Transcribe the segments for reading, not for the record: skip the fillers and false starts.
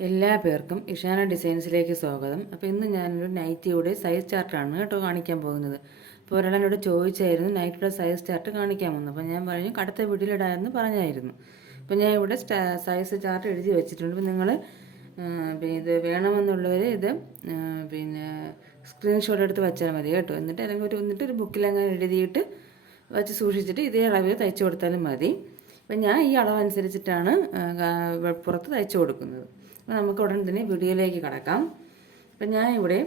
എല്ലാ പേർക്കും ഇഷാന ഡിസൈൻസിലേക്ക് സ്വാഗതം. അപ്പോൾ ഇന്ന് ഞാനൊരു നൈറ്റിയുടെ സൈസ് ചാർട്ടാണ് കേട്ടോ കാണിക്കാൻ പോകുന്നത്. അപ്പോൾ ഒരാളെന്നോട് ചോദിച്ചായിരുന്നു നൈറ്റിയുടെ സൈസ് ചാർട്ട് കാണിക്കാമെന്ന്. അപ്പോൾ ഞാൻ പറഞ്ഞു അടുത്ത വീഡിയോയിലിടാമെന്ന് പറഞ്ഞായിരുന്നു. അപ്പോൾ ഞാൻ ഇവിടെ സൈസ് ചാർട്ട് എഴുതി വെച്ചിട്ടുണ്ട്. അപ്പോൾ നിങ്ങൾ ഇത് വേണമെന്നുള്ളവർ ഇത് പിന്നെ സ്ക്രീൻഷോട്ട് എടുത്ത് വെച്ചാൽ മതി കേട്ടോ. എന്നിട്ട് ഒരു ബുക്കിലങ്ങനെ എഴുതിയിട്ട് വെച്ച് സൂക്ഷിച്ചിട്ട് ഇതേ അളവിൽ തയ്ച്ചു കൊടുത്താലും മതി. അപ്പം ഞാൻ ഈ അളവനുസരിച്ചിട്ടാണ് പുറത്ത് തയ്ച്ചു കൊടുക്കുന്നത്. അപ്പോൾ നമുക്ക് ഉടൻ തന്നെ വീഡിയോയിലേക്ക് കടക്കാം. അപ്പം ഞാൻ ഇവിടെ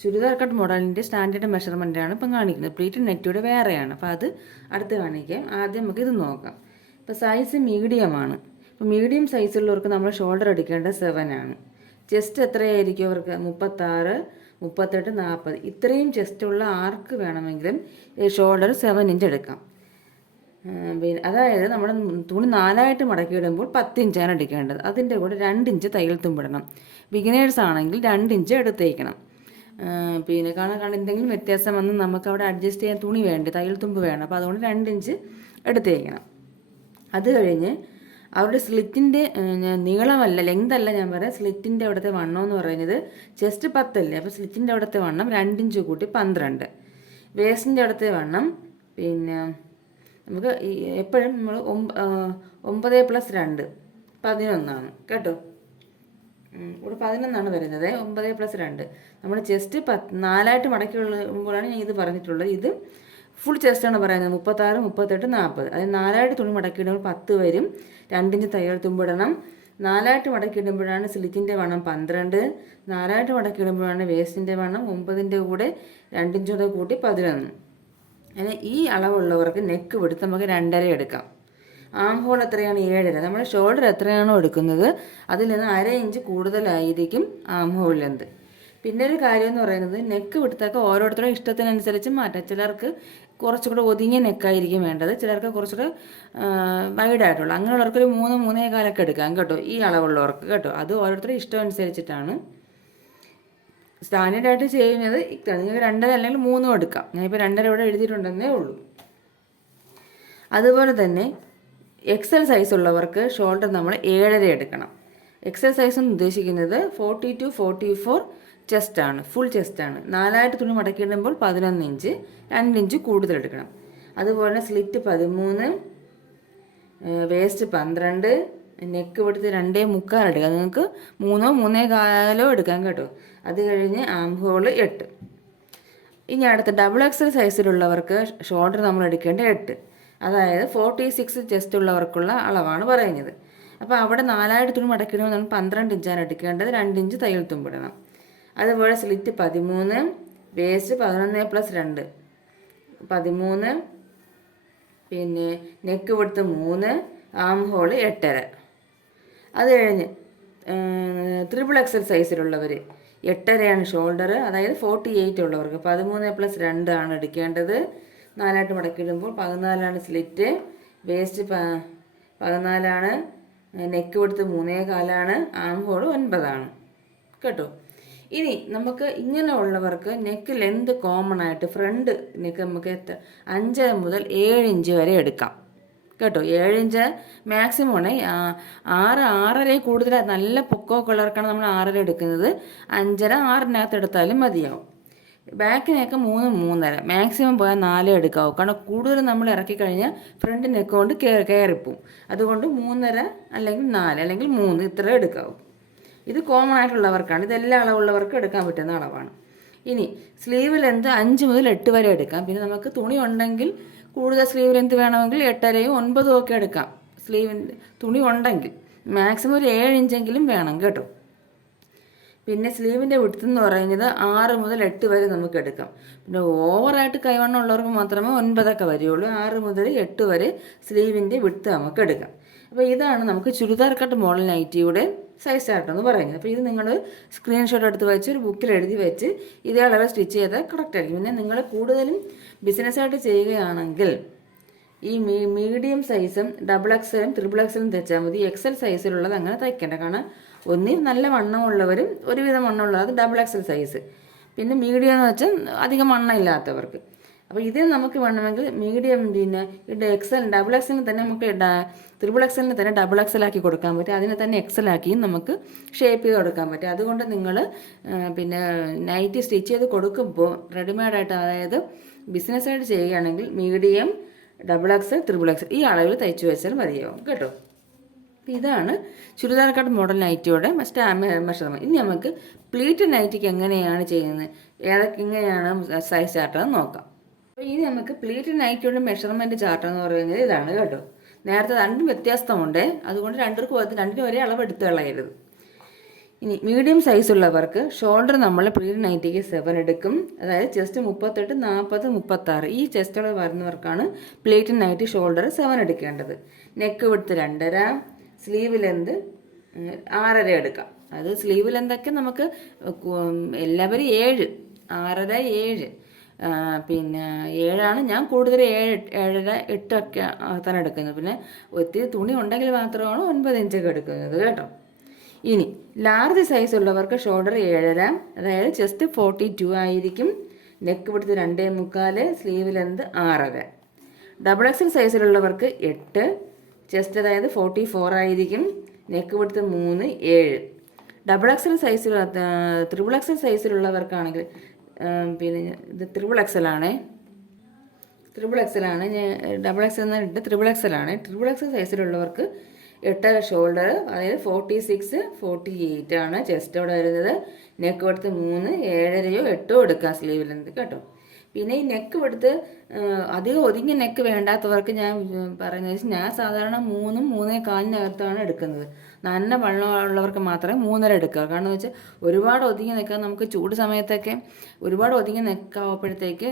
ചുരിദാർ കട്ട് മോഡലിൻ്റെ സ്റ്റാൻഡേർഡ് മെഷർമെൻറ്റാണ് ഇപ്പം കാണിക്കുന്നത്. പ്ലീറ്റ് നെറ്റിയുടെ വേറെയാണ്. അപ്പോൾ അത് അടുത്ത് കാണിക്കാം. ആദ്യം നമുക്ക് ഇത് നോക്കാം. ഇപ്പോൾ സൈസ് മീഡിയമാണ്. ഇപ്പോൾ മീഡിയം സൈസുള്ളവർക്ക് നമ്മൾ ഷോൾഡർ എടുക്കേണ്ടത് 7 ആണ്. ചെസ്റ്റ് എത്രയായിരിക്കും അവർക്ക്? 36, 38, 40 ഇത്രയും ചെസ്റ്റുള്ള ആർക്ക് വേണമെങ്കിലും ഷോൾഡർ 7 ഇഞ്ച് എടുക്കാം. പിന്നെ അതായത് നമ്മുടെ തുണി 4ആയിട്ട് മടക്കിയിടുമ്പോൾ 10 ഇഞ്ചാണ് എടുക്കേണ്ടത്. അതിൻ്റെ കൂടെ 2 ഇഞ്ച് തയ്യൽ തുമ്പിടണം. ബിഗിനേഴ്സ് ആണെങ്കിൽ 2 ഇഞ്ച് എടുത്തേക്കണം. പിന്നെ കാരണം എന്തെങ്കിലും വ്യത്യാസം വന്ന് നമുക്ക് അവിടെ അഡ്ജസ്റ്റ് ചെയ്യാൻ തുണി വേണ്ട, തയ്യൽ തുമ്പ് വേണം. അപ്പോൾ അതുകൊണ്ട് 2 ഇഞ്ച് എടുത്തേക്കണം. അത് കഴിഞ്ഞ് അവരുടെ സ്ലിറ്റിൻ്റെ നീളമല്ല, ലെങ്തല്ല ഞാൻ പറയാം, സ്ലിറ്റിൻ്റെ അവിടുത്തെ വണ്ണം എന്ന് പറയുന്നത് ചെസ്റ്റ് 10 അല്ലേ. അപ്പോൾ സ്ലിറ്റിൻ്റെ അവിടുത്തെ വണ്ണം 2 ഇഞ്ച് കൂട്ടി 12. വേസ്റ്റിൻ്റെ അവിടുത്തെ വണ്ണം പിന്നെ നമുക്ക് എപ്പോഴും നമ്മൾ 9 + 2 11 കേട്ടോ. ഇവിടെ 11 വരുന്നത്. 9 + 2 നമ്മൾ ചെസ്റ്റ് 4ആയിട്ട് മടക്കിയുമ്പോഴാണ് ഞാൻ ഇത് പറഞ്ഞിട്ടുള്ളത്. ഇത് ഫുൾ ചെസ്റ്റാണ് പറയുന്നത്. 36, 38, 40. അതായത് 4ആയിട്ട് തുണി മടക്കിയിടുമ്പോൾ 10 വരും. 2 ഇഞ്ച് തയ്യൽ തുമ്പിടണം. 4ആയിട്ട് മടക്കിയിടുമ്പോഴാണ് സ്ലിറ്റിൻ്റെ വണ്ണം 12. 4ആയിട്ട് മടക്കിയിടുമ്പോഴാണ് വേസ്റ്റിൻ്റെ വണ്ണം 9ൻ്റെ കൂടെ 2 ഇഞ്ചോടെ കൂട്ടി 11. അങ്ങനെ ഈ അളവുള്ളവർക്ക് നെക്ക് വിടുത്ത് നമുക്ക് 2.5 എടുക്കാം. ആം ഹോൾ എത്രയാണ്? 7.5. നമ്മുടെ ഷോൾഡർ എത്രയാണോ എടുക്കുന്നത് അതിൽ നിന്ന് 1/2 ഇഞ്ച് കൂടുതലായിരിക്കും ആം ഹോൾ ലെന്ത്. പിന്നെ ഒരു കാര്യം എന്ന് പറയുന്നത് നെക്ക് വിടുത്തൊക്കെ ഓരോരുത്തരുടെ ഇഷ്ടത്തിനനുസരിച്ച് മാറ്റാം. ചിലർക്ക് കുറച്ചുകൂടെ ഒതുങ്ങിയ നെക്കായിരിക്കും വേണ്ടത്, ചിലർക്ക് കുറച്ചുകൂടെ വൈഡായിട്ടുള്ള, അങ്ങനെയുള്ളവർക്കൊരു 3, 3.25 എടുക്കാം കേട്ടോ. ഈ അളവുള്ളവർക്ക് കേട്ടോ. അത് ഓരോരുത്തരുടെ ഇഷ്ടം അനുസരിച്ചിട്ടാണ്. സ്റ്റാൻഡേർഡായിട്ട് ചെയ്യുന്നത് നിങ്ങൾക്ക് 2.5 അല്ലെങ്കിൽ 3 എടുക്കാം. ഞാനിപ്പോൾ 2.5 ഇവിടെ എഴുതിയിട്ടുണ്ടെന്നേ ഉള്ളൂ. അതുപോലെ തന്നെ എക്സൽ സൈസ് ഉള്ളവർക്ക് ഷോൾഡർ നമ്മൾ 7.5 എടുക്കണം. എക്സൽ സൈസ് എന്ന് ഉദ്ദേശിക്കുന്നത് 40 to 44 ചെസ്റ്റാണ്, ഫുൾ ചെസ്റ്റാണ്. 4ആയിട്ട് തുണി മടക്കിയിടുമ്പോൾ 11 ഇഞ്ച്, 2 ഇഞ്ച് കൂടുതൽ എടുക്കണം. അതുപോലെ സ്ലിറ്റ് 13, വേസ്റ്റ് 12, നെക്ക് വിടുത്ത് 2.25 എടുക്കാം. നിങ്ങൾക്ക് 3, 3.25 എടുക്കാം കേട്ടോ. അത് കഴിഞ്ഞ് ആം ഹോൾ 8. ഇനി അടുത്ത ഡബിൾ എക്സൽ സൈസിലുള്ളവർക്ക് ഷോൾഡർ നമ്മൾ എടുക്കേണ്ടത് 8. അതായത് 46 ചെസ്റ്റ് ഉള്ളവർക്കുള്ള അളവാണ് പറയുന്നത്. അപ്പോൾ അവിടെ 4ആയിട്ട് തുണി മടക്കിയിടുമ്പോൾ നമ്മൾ 12 ഇഞ്ചാണ് എടുക്കേണ്ടത്. 2 ഇഞ്ച് തയ്യൽ തുമ്പിടണം. അതുപോലെ സ്ലിറ്റ് 13, വേസ്റ്റ് 11 + 2 13, പിന്നെ നെക്ക് വിടുത്ത് 3, ആം ഹോൾ 8.5. അത് കഴിഞ്ഞ് ട്രിപ്പിൾ എക്സൽ സൈസിലുള്ളവർ 8.5 ഷോൾഡർ. അതായത് 48 ഉള്ളവർക്ക് 13 + 2 ആണ് എടുക്കേണ്ടത്. 4ആയിട്ട് മടക്കിയിടുമ്പോൾ 14 സ്ലിറ്റ്, വേസ്റ്റ് 14, നെക്ക് വിടുത്ത് 3.25, ആം ഹോൾ 9 കേട്ടോ. ഇനി നമുക്ക് ഇങ്ങനെ ഉള്ളവർക്ക് നെക്ക് ലെന്ത് കോമൺ ആയിട്ട് ഫ്രണ്ട് നെക്ക് നമുക്ക് 5 മുതൽ 7 ഇഞ്ച് വരെ എടുക്കാം കേട്ടോ. 7 ഇഞ്ച് മാക്സിമം ആണ്. 6, 6.5 കൂടുതൽ നല്ല പൊക്കമൊക്കെ ഉള്ളവർക്കാണ് നമ്മൾ 6.5 എടുക്കുന്നത്. 5.5, 6-നകത്ത് എടുത്താലും മതിയാവും. ബാക്കിനൊക്കെ 3, 3.5 മാക്സിമം പോയാൽ 4 എടുക്കാവും. കാരണം കൂടുതൽ നമ്മൾ ഇറക്കി കഴിഞ്ഞാൽ ഫ്രണ്ട് നെക്ക് കൊണ്ട് കയറിപ്പോവും. അതുകൊണ്ട് 3.5 അല്ലെങ്കിൽ 4 അല്ലെങ്കിൽ 3 ഇത്ര എടുക്കാവും. ഇത് കോമൺ ആയിട്ടുള്ളവർക്കാണ്. ഇതെല്ലാ അളവുള്ളവർക്കും എടുക്കാൻ പറ്റുന്ന അളവാണ്. ഇനി സ്ലീവ് ലെന്ത് 5 മുതൽ 8 വരെ എടുക്കാം. പിന്നെ നമുക്ക് തുണി ഉണ്ടെങ്കിൽ കൂടുതൽ സ്ലീവ് ലെന്ത് വേണമെങ്കിൽ 8.5, 9 ഒക്കെ എടുക്കാം. സ്ലീവിൻ്റെ തുണി ഉണ്ടെങ്കിൽ മാക്സിമം ഒരു 7 ഇഞ്ചെങ്കിലും വേണം കേട്ടോ. പിന്നെ സ്ലീവിൻ്റെ വിഡ്ത്ത് എന്ന് പറയുന്നത് 6 മുതൽ 8 വരെ നമുക്ക് എടുക്കാം. പിന്നെ ഓവറായിട്ട് കൈവണ്ണം ഉള്ളവർക്ക് മാത്രമേ 9 വരെയുള്ളൂ. 6 മുതൽ 8 വരെ സ്ലീവിൻ്റെ വിഡ്ത്ത് നമുക്ക് എടുക്കാം. അപ്പോൾ ഇതാണ് നമുക്ക് ചുരിദാർ കട്ട് മോഡൽ നൈറ്റിയുടെ സൈസ് ചാർട്ട് എന്ന് പറയുന്നത്. അപ്പോൾ ഇത് നിങ്ങൾ സ്ക്രീൻഷോട്ട് എടുത്ത് വെച്ച് ഒരു ബുക്കിൽ എഴുതി വെച്ച് ഇതേ അളവ് സ്റ്റിച്ച് ചെയ്താൽ കറക്റ്റ് ആയിരിക്കും. പിന്നെ നിങ്ങൾ കൂടുതലും ബിസിനസ്സായിട്ട് ചെയ്യുകയാണെങ്കിൽ ഈ മീഡിയം സൈസും ഡബിൾ എക്സലും ട്രിപ്പിൾ എക്സലും തയ്ച്ചാൽ മതി. എക്സൽ സൈസിലുള്ളത് അങ്ങനെ തയ്ക്കേണ്ട. കാരണം ഒന്നിൽ നല്ല വണ്ണമുള്ളവരും ഒരുവിധം വണ്ണമുള്ളത് ഡബിൾ എക്സൽ സൈസ്. പിന്നെ മീഡിയം എന്ന് വെച്ചാൽ അധികം വണ്ണം ഇല്ലാത്തവർക്ക്. അപ്പോൾ ഇതിൽ നമുക്ക് വേണമെങ്കിൽ മീഡിയം പിന്നെ എക്സൽ ഡബിൾ എക്സലിന് തന്നെ നമുക്ക് ത്രിബിൾ എക്സലിന് തന്നെ ഡബിൾ എക്സൽ ആക്കി കൊടുക്കാൻ പറ്റും. അതിനെ തന്നെ എക്സൽ ആക്കിയും നമുക്ക് ഷേപ്പ് ചെയ്ത് കൊടുക്കാൻ പറ്റും. അതുകൊണ്ട് നിങ്ങൾ പിന്നെ നൈറ്റി സ്റ്റിച്ച് ചെയ്ത് കൊടുക്കുമ്പോൾ റെഡിമെയ്ഡായിട്ട്, അതായത് ബിസിനസ്സായിട്ട് ചെയ്യുകയാണെങ്കിൽ medium, double XL, triple XL ഈ അളവിൽ തയ്ച്ചു വെച്ചാൽ മതിയാവും കേട്ടോ. ഇതാണ് ചുരിദാർ കട്ട് മോഡൽ നൈറ്റിയുടെ മെഷർമെൻറ്റ്. ഇനി നമുക്ക് പ്ലീറ്റ് നൈറ്റിക്ക് എങ്ങനെയാണ് ചെയ്യുന്നത്, എങ്ങനെയാണ് സൈസ് ചാർട്ടെന്ന് നോക്കാം. അപ്പോൾ ഇനി നമുക്ക് പ്ലീറ്റ് നൈറ്റിയുടെ മെഷർമെൻറ്റ് ചാർട്ട് എന്ന് പറയുന്നത് ഇതാണ് കേട്ടോ. നേരത്തെ രണ്ടും വ്യത്യാസമുണ്ട്, അതുകൊണ്ട് രണ്ടിനും ഒരേ അളവ് എടുത്ത് കളയരുത്. ഇനി മീഡിയം സൈസ് ഉള്ളവർക്ക് ഷോൾഡർ നമ്മൾ പ്ലീറ്റ് നൈറ്റിക്ക് 7 എടുക്കും. അതായത് ചെസ്റ്റ് 38, 40, 36 ഈ ചെസ്റ്റുകൾ വരുന്നവർക്കാണ് പ്ലീറ്റ് നൈറ്റി ഷോൾഡർ 7 എടുക്കേണ്ടത്. നെക്ക് വിഡ്ത്ത് 2.5, സ്ലീവ് ലെന്ത് 6.5 എടുക്കാം. അത് സ്ലീവ് ലെന്തൊക്കെ നമുക്ക് എല്ലാവരും 7, 6.5, 7 പിന്നെ 7 ഞാൻ കൂടുതൽ 7, 7.5, 8 ഒക്കെ തന്നെ എടുക്കുന്നത്. പിന്നെ ഒത്തിരി തുണി ഉണ്ടെങ്കിൽ മാത്രമാണ് 9 ഇഞ്ചൊക്കെ എടുക്കുന്നത് കേട്ടോ. ഇനി ലാർജ് സൈസ് ഉള്ളവർക്ക് ഷോൾഡർ 7.5, അതായത് ചെസ്റ്റ് 42 ആയിരിക്കും. Neck width 2.25, sleeve length 6.5. Double XL സൈസിലുള്ളവർക്ക് 8, ചെസ്റ്റ് അതായത് 44 ആയിരിക്കും. Neck width 3, 7. ഡബിൾ എക്സൽ സൈസിൽ ത്രിബിൾ എക്സൽ സൈസിലുള്ളവർക്കാണെങ്കിൽ പിന്നെ ഇത് ത്രിബിൾ എക്സലാണ്, ഡബിൾ എക്സൽ എന്നിട്ട് ത്രിബിൾ എക്സലാണ്. ത്രിബിൾ എക്സൽ സൈസിലുള്ളവർക്ക് 8 ഷോൾഡർ, അതായത് 46, 48 ആണ് ചെസ്റ്റോടെ വരുന്നത്. നെക്ക് വിഡ്ത്ത് 3, 7.5, 8 എടുക്കാം സ്ലീവ് ലെന്ത് കേട്ടോ. പിന്നെ ഈ നെക്ക് എടുത്ത് അധികം ഒതുങ്ങിയ നെക്ക് വേണ്ടാത്തവർക്ക് ഞാൻ പറയുന്നത്, ഞാൻ സാധാരണ 3, 3.25 എടുക്കുന്നത്. നല്ല വെള്ളമുള്ളവർക്ക് മാത്രമേ 3.5 എടുക്കുക. കാരണം എന്ന് വെച്ചാൽ ഒരുപാട് ഒതുങ്ങി നിൽക്കാൻ നമുക്ക് ചൂട് സമയത്തൊക്കെ ഒരുപാട് ഒതുങ്ങി നിൽക്കാവുമ്പോഴത്തേക്ക്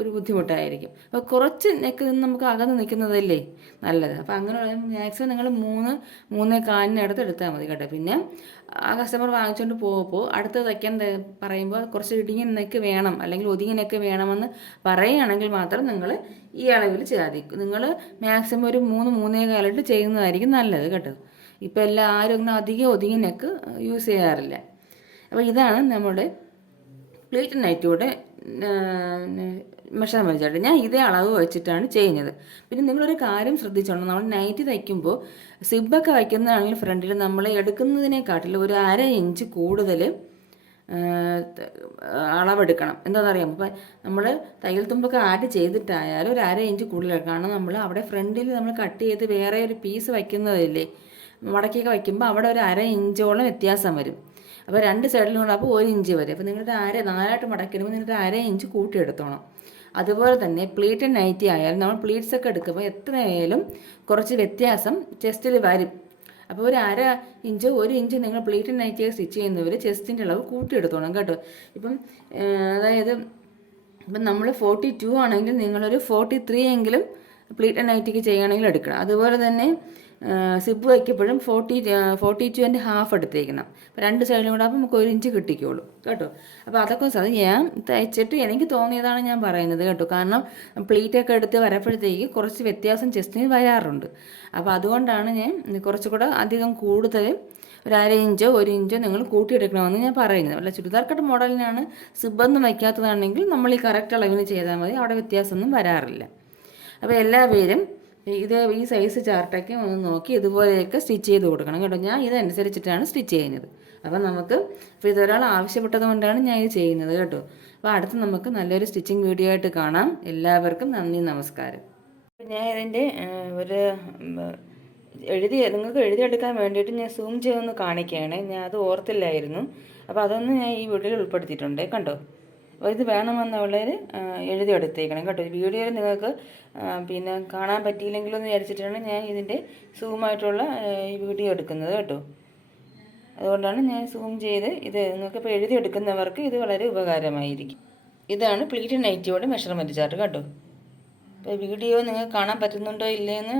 ഒരു ബുദ്ധിമുട്ടായിരിക്കും. അപ്പോൾ കുറച്ച് നെക്ക് നിന്ന് നമുക്ക് അകന്ന് നിൽക്കുന്നതല്ലേ നല്ലത്. അപ്പോൾ അങ്ങനെയുള്ള മാക്സിമം നിങ്ങൾ 3, 3.25 എടുത്താൽ മതി കേട്ടോ. പിന്നെ ആ കസ്റ്റമർ വാങ്ങിച്ചുകൊണ്ട് പോകുമ്പോൾ അടുത്ത് തയ്ക്കാൻ പറയുമ്പോൾ കുറച്ച് ഇടുങ്ങിയ നെക്ക് വേണം അല്ലെങ്കിൽ ഒതുങ്ങിയ നെക്ക് വേണമെന്ന് പറയുകയാണെങ്കിൽ മാത്രം നിങ്ങൾ ഈ അളവിൽ സാധിക്കും. നിങ്ങൾ മാക്സിമം ഒരു 3, 3.25 ചെയ്യുന്നതായിരിക്കും നല്ലത് കേട്ടോ. ഇപ്പോൾ ആരും അങ്ങനെ അധികം ഒതുങ്ങിയ നെക്ക് യൂസ് ചെയ്യാറില്ല. അപ്പോൾ ഇതാണ് നമ്മുടെ പ്ലീറ്റ് നൈറ്റിയുടെ മെഷർമെൻറ്റ് ചാർട്ട്. ഞാൻ ഇതേ അളവ് വെച്ചിട്ടാണ് ചെയ്യുന്നത്. പിന്നെ നിങ്ങളൊരു കാര്യം ശ്രദ്ധിച്ചോണം, നമ്മൾ നൈറ്റി തയ്ക്കുമ്പോൾ സിബൊക്കെ വയ്ക്കുന്നതാണെങ്കിൽ ഫ്രണ്ടിൽ നമ്മൾ എടുക്കുന്നതിനെക്കാട്ടിൽ ഒരു 1/2 ഇഞ്ച് കൂടുതൽ അളവെടുക്കണം. എന്താണെന്നറിയാം, ഇപ്പം നമ്മൾ തയ്യൽ തുമ്പൊക്കെ ആഡ് ചെയ്തിട്ടായാലും ഒരു 1/2 ഇഞ്ച് കൂടുതൽ എടുക്കണം. കാരണം നമ്മൾ അവിടെ ഫ്രണ്ടിൽ നമ്മൾ കട്ട് ചെയ്ത് വേറെ ഒരു പീസ് വയ്ക്കുന്നതില്ലേ, മടക്കിയൊക്കെ വയ്ക്കുമ്പോൾ അവിടെ ഒരു 1/2 ഇഞ്ചോളം വ്യത്യാസം വരും. അപ്പോൾ 2 സൈഡിലും കൂടെ അപ്പോൾ 1 ഇഞ്ച് വരും. അപ്പോൾ നിങ്ങളുടെ 4 മടക്കിടുമ്പോൾ നിങ്ങളുടെ 1/2 ഇഞ്ച് കൂട്ടിയെടുത്തോണം. അതുപോലെ തന്നെ പ്ലീറ്റ് നൈറ്റി ആയാലും നമ്മൾ പ്ലീറ്റ്സ് ഒക്കെ എടുക്കുമ്പോൾ എത്രയായാലും കുറച്ച് വ്യത്യാസം ചെസ്റ്റിൽ വരും. അപ്പോൾ ഒരു 1/2 ഇഞ്ച് 1 ഇഞ്ച് നിങ്ങൾ പ്ലീറ്റ് നൈറ്റിയെ സ്റ്റിച്ച് ചെയ്യുന്നവർ ചെസ്റ്റിൻ്റെ അളവ് കൂട്ടിയെടുത്തോണം കേട്ടോ. അതായത് നമ്മൾ 42 ആണെങ്കിൽ നിങ്ങളൊരു 43 എങ്കിലും പ്ലീറ്റ് നൈറ്റിക്ക് ചെയ്യുകയാണെങ്കിൽ എടുക്കണം. അതുപോലെ തന്നെ സിബ് വയ്ക്കപ്പോഴും 42.5 എടുത്തേക്കണം. അപ്പോൾ 2 സൈഡിലും കൂടെ അപ്പോൾ നമുക്ക് 1 ഇഞ്ച് കിട്ടിക്കോളൂ കേട്ടോ. അപ്പോൾ അതൊക്കെ ഞാൻ തയ്ച്ചിട്ട് എനിക്ക് തോന്നിയതാണ് ഞാൻ പറയുന്നത് കേട്ടോ. കാരണം പ്ലീറ്റൊക്കെ എടുത്ത് വരപ്പോഴത്തേക്ക് കുറച്ച് വ്യത്യാസം ചെസ്റ്റിന് വരാറുണ്ട്. അപ്പോൾ അതുകൊണ്ടാണ് ഞാൻ കുറച്ചുകൂടെ അധികം കൂടുതൽ ഒരു 1/2 ഇഞ്ചോ 1 ഇഞ്ചോ നിങ്ങൾ കൂട്ടിയെടുക്കണമെന്ന് ഞാൻ പറയുന്നത്. അല്ല ചുരിദാർ കട്ട് മോഡലിനാണ് സിബൊന്നും വയ്ക്കാത്തതാണെങ്കിൽ നമ്മൾ ഈ കറക്റ്റ് അളവിന് ചെയ്താൽ മതി, അവിടെ വ്യത്യാസമൊന്നും വരാറില്ല. അപ്പോൾ എല്ലാവരും ഈ സൈസ് ചാർട്ടൊക്കെ ഒന്ന് നോക്കി ഇതുപോലെയൊക്കെ സ്റ്റിച്ച് ചെയ്ത് കൊടുക്കണം കേട്ടോ. ഞാൻ ഇതനുസരിച്ചിട്ടാണ് സ്റ്റിച്ച് ചെയ്യുന്നത്. അപ്പോൾ ഇതൊരാൾ ആവശ്യപ്പെട്ടത് കൊണ്ടാണ് ഞാൻ ഇത് ചെയ്യുന്നത് കേട്ടോ. അപ്പോൾ അടുത്ത് നമുക്ക് നല്ലൊരു സ്റ്റിച്ചിങ് വീഡിയോ ആയിട്ട് കാണാം. എല്ലാവർക്കും നന്ദി, നമസ്കാരം. ഞാൻ ഇതിൻ്റെ നിങ്ങൾക്ക് എഴുതിയെടുക്കാൻ വേണ്ടിയിട്ട് ഞാൻ സൂം ചെയ്തൊന്ന് കാണിക്കുകയാണ്. ഞാൻ അത് ഓർത്തില്ലായിരുന്നു. അപ്പോൾ അതൊന്ന് ഞാൻ ഈ വീഡിയോയിൽ ഉൾപ്പെടുത്തിയിട്ടുണ്ട് കണ്ടോ. അപ്പോൾ ഇത് വേണമെന്നുള്ളവർ എഴുതിയെടുത്തേക്കണം കേട്ടോ. വീഡിയോയിൽ നിങ്ങൾക്ക് പിന്നെ കാണാൻ പറ്റിയില്ലെങ്കിലെന്ന് വിചാരിച്ചിട്ടാണ് ഞാൻ ഇതിൻ്റെ സൂമായിട്ടുള്ള ഈ വീഡിയോ എടുക്കുന്നത് കേട്ടോ. അതുകൊണ്ടാണ് ഞാൻ സൂം ചെയ്ത് ഇത് നിങ്ങൾക്കിപ്പോൾ എഴുതിയെടുക്കുന്നവർക്ക് ഇത് വളരെ ഉപകാരമായിരിക്കും. ഇതാണ് പ്ലീറ്റ് നൈറ്റിയുടെ മെഷർമെൻറ്റ് ചാർട്ട് കേട്ടോ. അപ്പോൾ വീഡിയോ നിങ്ങൾക്ക് കാണാൻ പറ്റുന്നുണ്ടോ ഇല്ലയെന്ന്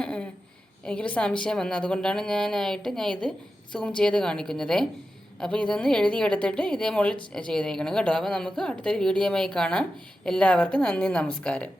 എനിക്കൊരു സംശയം വന്നു. അതുകൊണ്ടാണ് ഞാൻ ഇത് സൂം ചെയ്ത് കാണിക്കുന്നത്. അപ്പോൾ ഇതൊന്ന് എഴുതിയെടുത്തിട്ട് ഇതേ മുകളിൽ ചെയ്തേക്കണം കേട്ടോ. അപ്പോൾ നമുക്ക് അടുത്തൊരു വീഡിയോയുമായി കാണാം. എല്ലാവർക്കും നന്ദി, നമസ്കാരം.